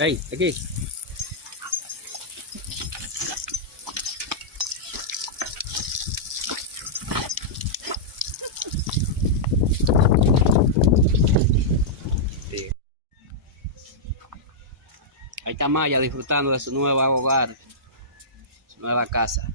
Hey, aquí. Sí. Ahí está Maya disfrutando de su nuevo hogar, su nueva casa.